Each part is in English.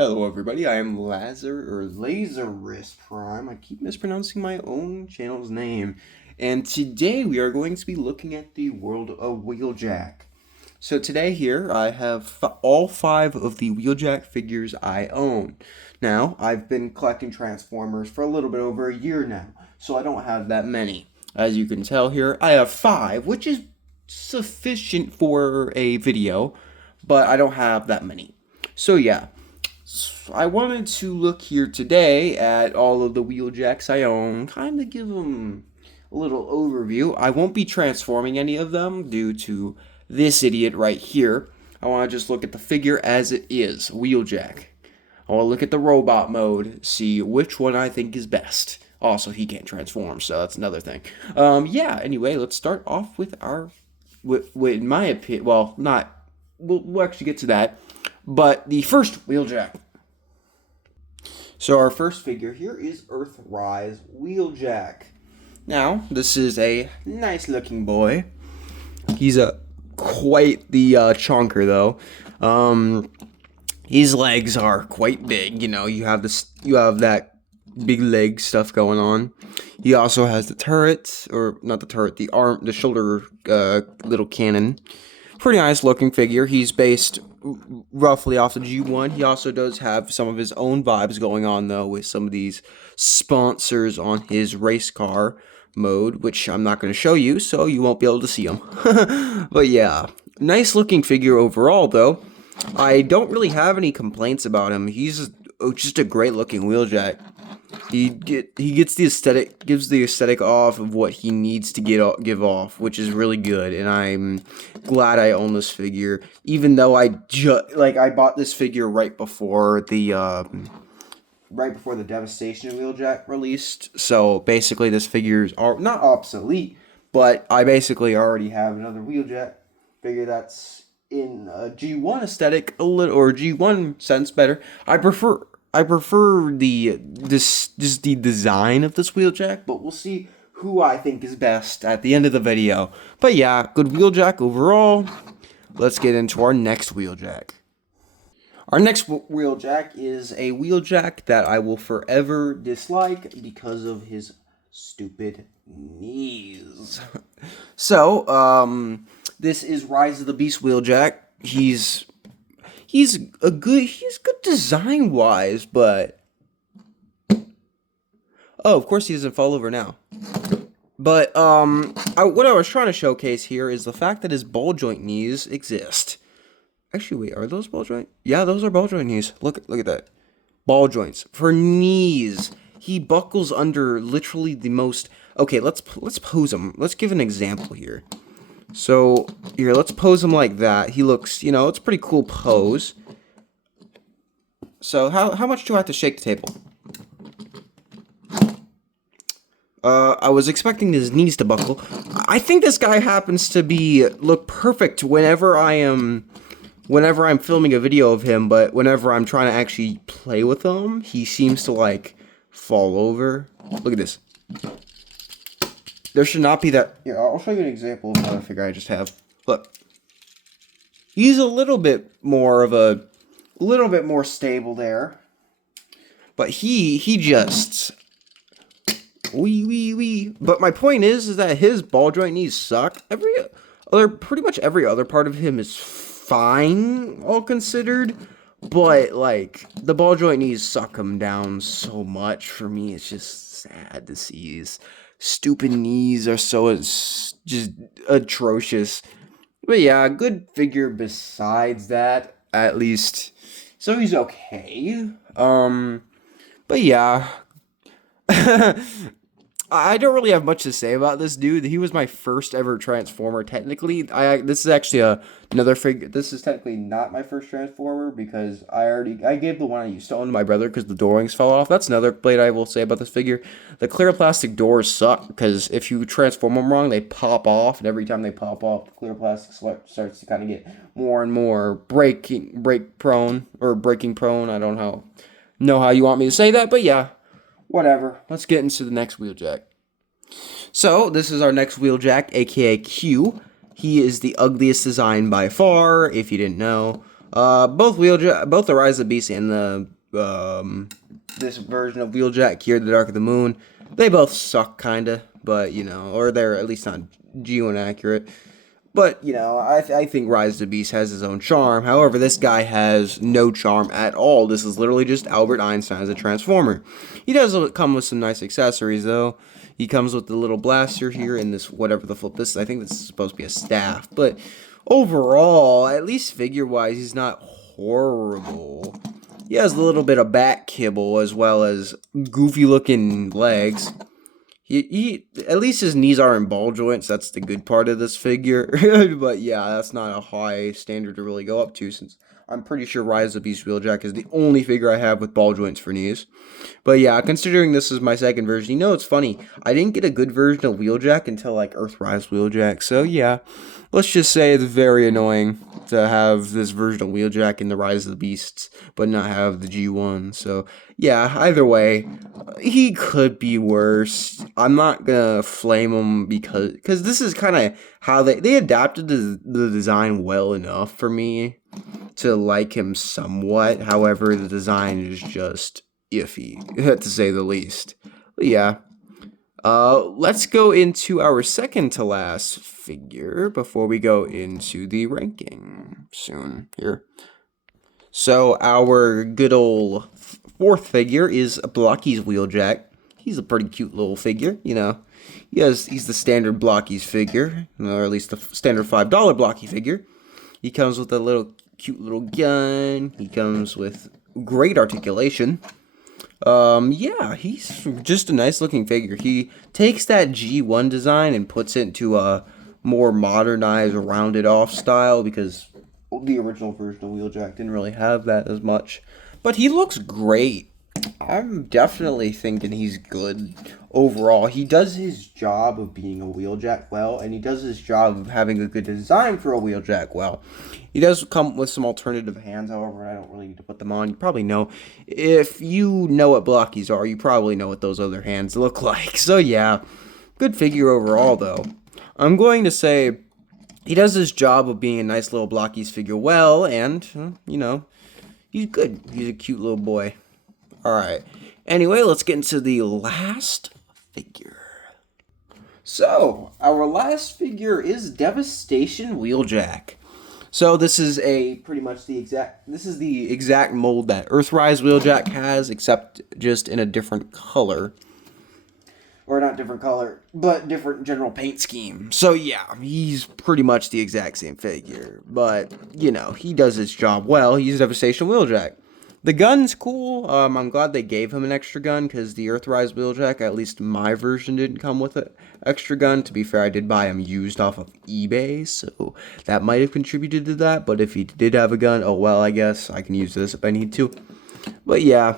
Hello everybody, I am Lazarus Prime. I keep mispronouncing my own channel's name. And today we are going to be looking at the World of Wheeljack. So today here I have all 5 of the Wheeljack figures I own. Now, I've been collecting Transformers for a little bit over a year now, so I don't have that many. As you can tell here, I have 5, which is sufficient for a video, but I don't have that many. So yeah, I wanted to look here today at all of the Wheeljacks I own, kind of give them a little overview. I won't be transforming any of them due to this idiot right here. I want to just look at the figure as it is, Wheeljack. I want to look at the robot mode, see which one I think is best. Also, he can't transform, so that's another thing. Yeah, anyway, let's start off with our, in my opinion, well, not, we'll actually get to that, but the first Wheeljack. So our first figure here is Earthrise Wheeljack. Now, this is a nice looking boy. He's quite the chonker though. His legs are quite big, you have that big leg stuff going on. He also has the turret, or not the turret, the shoulder little cannon. Pretty nice looking figure. He's based roughly off the G1. He also does have some of his own vibes going on though, with some of these sponsors on his race car mode, which I'm not going to show you, so you won't be able to see them. But yeah, nice looking figure overall though. I don't really have any complaints about him. He's just a great looking Wheeljack. He gives the aesthetic off of what he needs to give off, which is really good, and I'm glad I own this figure. Even though I bought this figure right before the Devastation Wheeljack released, so basically this figure's not obsolete, but I basically already have another Wheeljack figure that's in a G1 aesthetic, a little, or G1 sense better. I prefer the design of this Wheeljack, but we'll see who I think is best at the end of the video. But yeah, good Wheeljack overall. Let's get into our next Wheeljack. Our next Wheeljack is a Wheeljack that I will forever dislike because of his stupid knees. So, this is Rise of the Beast Wheeljack. He's good design wise, but oh, of course he doesn't fall over now. But what I was trying to showcase here is the fact that his ball joint knees exist. Actually, wait, are those ball joint? Yeah, those are ball joint knees. Look at that. Ball joints for knees. He buckles under literally the most. Okay, let's pose him. Let's give an example here. So here, let's pose him like that. He looks, it's a pretty cool pose. So how much do I have to shake the table? I was expecting his knees to buckle. I think this guy happens to look perfect whenever I'm filming a video of him, but whenever I'm trying to actually play with him, he seems to fall over. Look at this. There should not be that. Here, I'll show you an example of another figure I just have. Look. He's a little bit more stable there. But he just wee. But my point is that his ball joint knees suck. Pretty much every other part of him is fine, all considered. But the ball joint knees suck him down so much. For me, it's just sad to see his stupid knees are so just atrocious. But yeah, good figure besides that, at least. So he's okay. But yeah. I don't really have much to say about this dude. He was my first ever Transformer, technically. This is actually another figure. This is technically not my first Transformer, because I gave the one I used to own to my brother because the door rings fell off. That's another blade I will say about this figure. The clear plastic doors suck, because if you transform them wrong, they pop off, and every time they pop off, the clear plastic starts to kind of get more and more breaking prone. I don't know how you want me to say that, but yeah. Whatever. Let's get into the next Wheeljack. So, this is our next Wheeljack, aka Q. He is the ugliest design by far, if you didn't know. Both the Rise of the Beast and the this version of Wheeljack here, the Dark of the Moon, they both suck kinda, but you know, or they're at least not G1 accurate. But you know, I think Rise of the Beast has his own charm. However, this guy has no charm at all. This is literally just Albert Einstein as a Transformer. He does come with some nice accessories though. He comes with the little blaster here and this whatever the flip this. I think this is supposed to be a staff, but overall, at least figure wise, he's not horrible. He has a little bit of back kibble as well as goofy looking legs. He at least his knees are in ball joints. That's the good part of this figure. But yeah, that's not a high standard to really go up to, since I'm pretty sure Rise of Beast Wheeljack is the only figure I have with ball joints for knees. But yeah, considering this is my second version, you know, it's funny. I didn't get a good version of Wheeljack until like Earthrise Wheeljack. So yeah, let's just say it's very annoying to have this version of Wheeljack in the Rise of the Beasts, but not have the G1. So yeah, either way, he could be worse. I'm not gonna flame him because this is kind of how they adapted the design well enough for me to like him somewhat. However, the design is just iffy, to say the least. But yeah. Let's go into our second to last figure before we go into the ranking soon here. So our good old fourth figure is Blocky's Wheeljack. He's a pretty cute little figure, you know. He's the standard Blocky's figure, or at least the standard $5 Blocky figure. He comes with a little cute little gun. He comes with great articulation. Yeah, he's just a nice looking figure. He takes that G1 design and puts it into a more modernized, rounded off style, because the original version of Wheeljack didn't really have that as much. But he looks great. I'm definitely thinking he's good overall. He does his job of being a Wheeljack well, and he does his job of having a good design for a Wheeljack well. He does come with some alternative hands, however, I don't really need to put them on. You probably know. If you know what Blockies are, you probably know what those other hands look like. So yeah, good figure overall, though. I'm going to say he does his job of being a nice little Blockies figure well, and, you know, he's good. He's a cute little boy. Alright, anyway, let's get into the last figure. So, our last figure is Devastation Wheeljack. So this is the exact mold that Earthrise Wheeljack has, except just in a different color. Or not different color, but different general paint scheme. So yeah, he's pretty much the exact same figure. But, you know, he does his job well. He's Devastation Wheeljack. The gun's cool. I'm glad they gave him an extra gun, because the Earthrise Wheeljack, at least my version, didn't come with an extra gun. To be fair, I did buy him used off of eBay, so that might have contributed to that. But if he did have a gun, oh well, I guess I can use this if I need to. But yeah,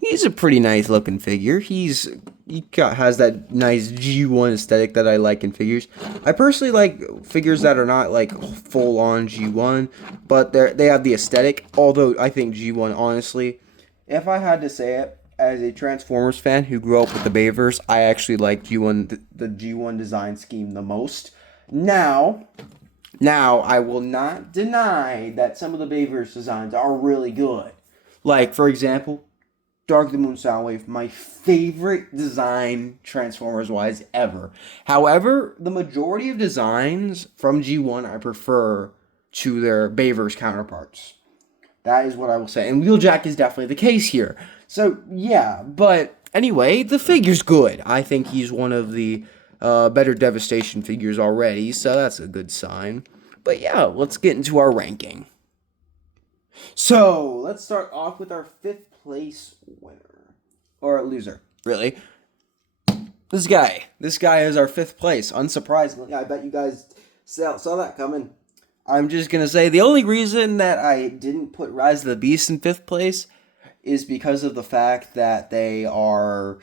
he's a pretty nice looking figure. He has that nice G1 aesthetic that I like in figures. I personally like figures that are not like full on G1, but they have the aesthetic. Although I think G1, honestly, if I had to say it, as a Transformers fan who grew up with the Bayverse, I actually like G1, the G1 design scheme the most. Now, I will not deny that some of the Bayverse designs are really good. Like, for example, Dark of the Moon Soundwave, my favorite design Transformers-wise ever. However, the majority of designs from G1 I prefer to their Bayverse counterparts. That is what I will say. And Wheeljack is definitely the case here. So, yeah. But, anyway, the figure's good. I think he's one of the better Devastation figures already, so that's a good sign. But, yeah, let's get into our ranking. So, let's start off with our 5th place winner. Or loser, really. This guy is our 5th place. Unsurprisingly, I bet you guys saw that coming. I'm just going to say, the only reason that I didn't put Rise of the Beast in 5th place is because of the fact that they are,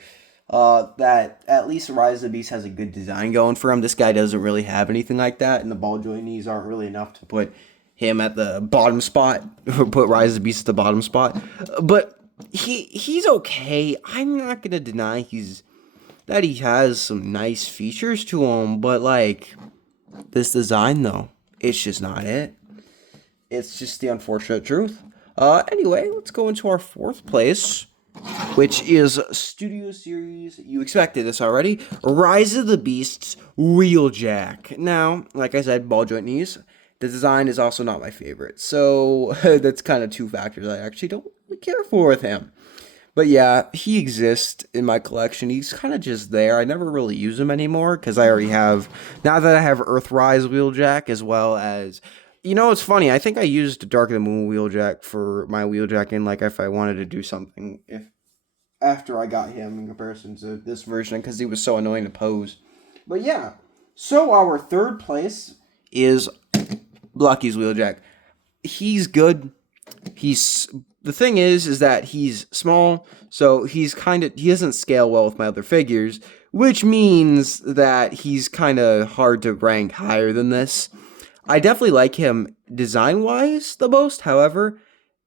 that at least Rise of the Beast has a good design going for him. This guy doesn't really have anything like that, and the ball joint knees aren't really enough to put him at the bottom spot, put Rise of the Beast at the bottom spot. But he's okay. I'm not going to deny that he has some nice features to him, but like, this design though, it's just not it. It's just the unfortunate truth. Anyway, let's go into our fourth place, which is Studio Series. You expected this already. Rise of the Beasts Wheeljack. Now, like I said, ball joint knees. The design is also not my favorite, so that's kind of two factors I actually don't really care for with him. But yeah, he exists in my collection. He's kind of just there. I never really use him anymore because I already have. Now that I have Earthrise Wheeljack as well as. You know, it's funny. I think I used Dark of the Moon Wheeljack for my Wheeljack in like if I wanted to do something if after I got him in comparison to this version because he was so annoying to pose. But yeah, so our third place is Lucky's Wheeljack. He's good. He's the thing is that he's small, so he doesn't scale well with my other figures, which means that he's kind of hard to rank higher than this. I definitely like him design wise the most. However,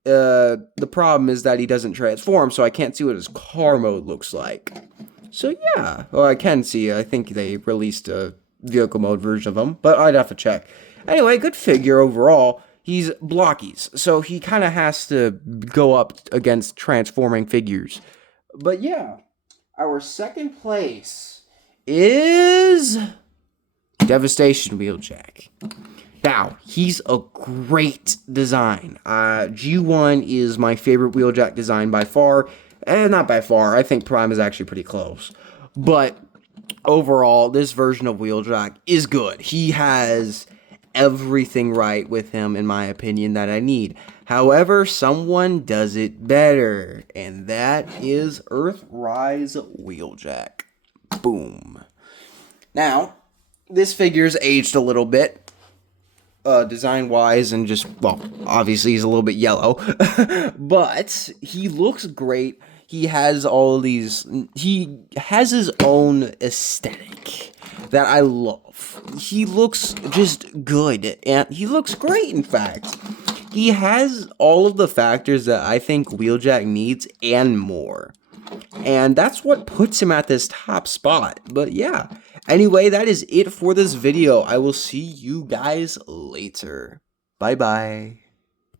the problem is that he doesn't transform, so I can't see what his car mode looks like. So yeah, well I can see. I think they released a vehicle mode version of him, but I'd have to check. Anyway, good figure overall. He's blockies, so he kind of has to go up against transforming figures. But yeah, our second place is Devastation Wheeljack. Now, he's a great design. G1 is my favorite Wheeljack design by far. Not by far, I think Prime is actually pretty close. But overall, this version of Wheeljack is good. He has everything right with him, in my opinion, that I need. However, someone does it better, and that is Earthrise Wheeljack. Boom. Now, this figure's aged a little bit. Design wise, and just, well, obviously he's a little bit yellow, but he looks great. He has he has his own aesthetic that I love. He looks just good, and he looks great, in fact. He has all of the factors that I think Wheeljack needs and more. And that's what puts him at this top spot. But yeah, anyway, that is it for this video. I will see you guys later. Bye bye.